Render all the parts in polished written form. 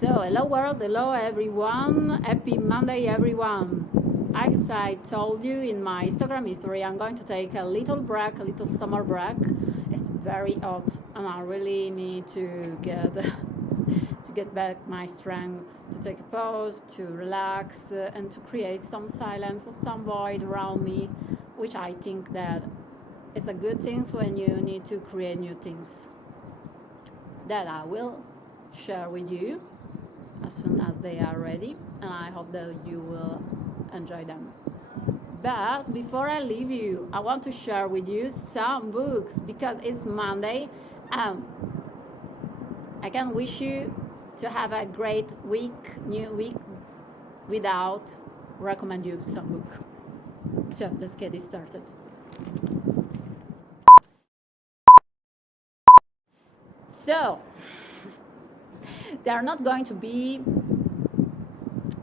So, hello world, hello everyone, happy Monday everyone. As I told you in my Instagram history, I'm going to take a little break, a little summer break. It's very hot and I really need to get to get back my strength, to take a pause, to relax and to create some silence or some void around me, which I think that it's a good thing when you need to create new things. That I will share with you as soon as they are ready, and I hope that you will enjoy them. But before I leave you, I want to share with you some books because it's Monday. I can wish you to have a great new week, without recommend you some book. So let's get it started. So they are not going to be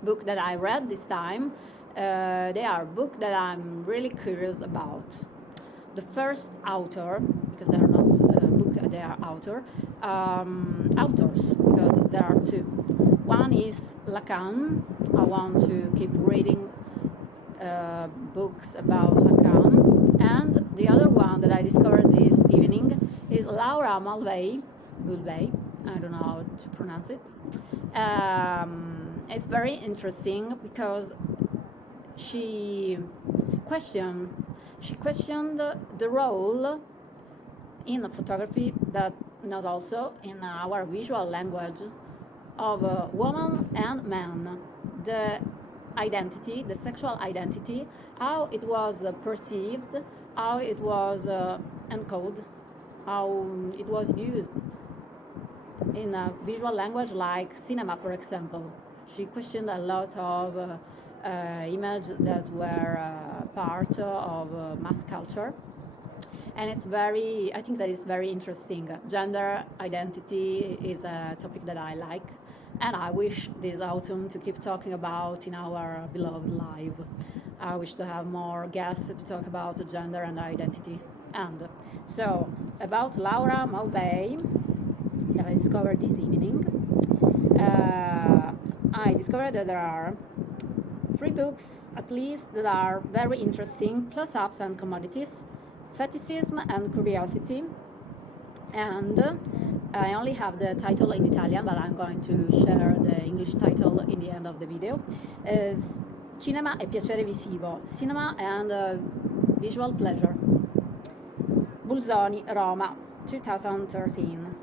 book that I read this time. They are book that I'm really curious about. The first author, because they are not book, they are authors, because there are two. One is Lacan. I want to keep reading books about Lacan, and the other one that I discovered this evening is Laura Mulvey. I don't know how to pronounce it. It's very interesting because she questioned the role in photography, but not also in our visual language, of woman and man, the identity, the sexual identity, how it was perceived, how it was encoded, how it was used in a visual language like cinema, for example. She questioned a lot of images that were part of mass culture, and I think that is very interesting. Gender identity is a topic that I like, and I wish this autumn to keep talking about in our beloved live. I wish to have more guests to talk about gender and identity. And so, about Laura Mulvey, that I discovered this evening. I discovered that there are 3 books at least that are very interesting: Close-ups and Commodities, Fetishism and Curiosity, and I only have the title in Italian, but I'm going to share the English title in the end of the video. Is Cinema e Piacere Visivo, Cinema and Visual Pleasure, Bolzoni, Roma, 2013.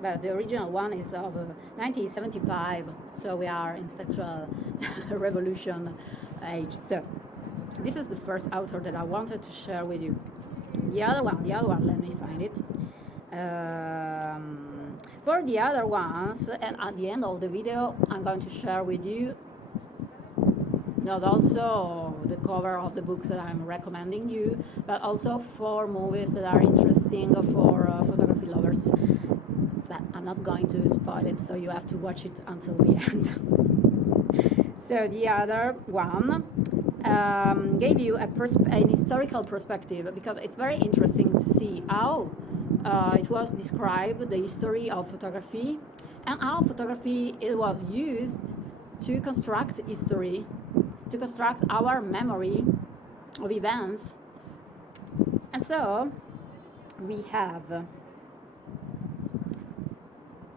But the original one is of 1975, so we are in sexual revolution age. So this is the first author that I wanted to share with you. The other one, let me find it. For the other ones, and at the end of the video, I'm going to share with you not also the cover of the books that I'm recommending you, but also 4 movies that are interesting for photography lovers. But I'm not going to spoil it, so you have to watch it until the end. So the other one gave you an historical perspective, because it's very interesting to see how it was described, the history of photography, and how photography it was used to construct history, to construct our memory of events. And so we have,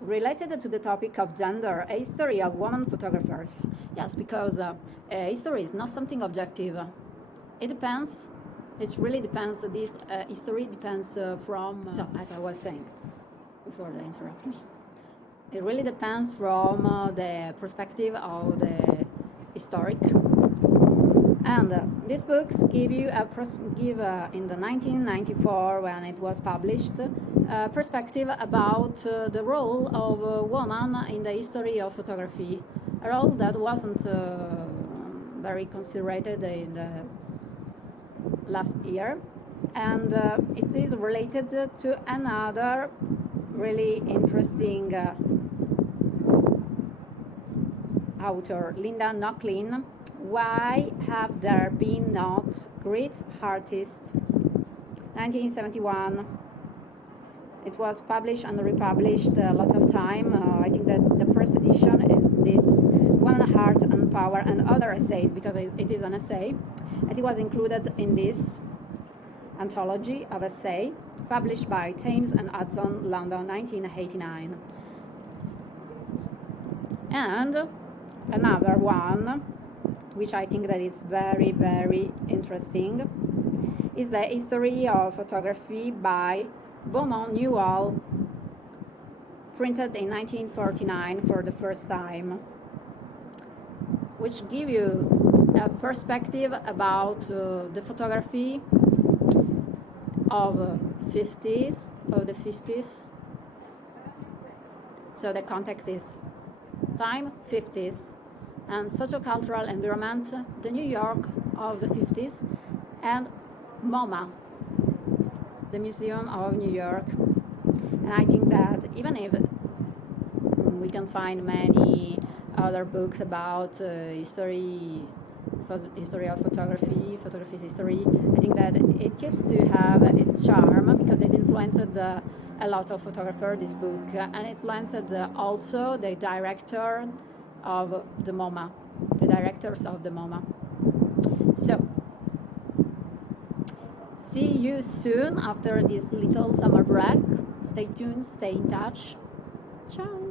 related to the topic of gender, a history of women photographers. Yes, because history is not something objective. It depends. It really depends. This history depends from. So, as I was saying, before they interrupt me, it really depends from the perspective of the historic. And these books give you in the 1994, when it was published, perspective about the role of a woman in the history of photography, a role that wasn't very considered in the last year, and it is related to another really interesting author, Linda Nochlin. Why have there been not great artists? 1971. It was published and republished a lot of time. I think that the first edition is this Woman, Art and Power and Other Essays, because it is an essay, and it was included in this anthology of essay published by Thames and Hudson, London, 1989. And another one, which I think that is very, very interesting, is the History of Photography by Beaumont Newell, printed in 1949 for the first time, which give you a perspective about the photography of the 50s. So the context is time, 50s, and sociocultural environment, the New York of the 50s, and MoMA, the Museum of New York. And I think that even if we can find many other books about history of photography's history, I think that it keeps to have its charm because it influenced a lot of photographers, this book, and it influenced also the director of the MoMA, the directors of the MoMA. So, see you soon after this little summer break. Stay tuned, stay in touch. Ciao!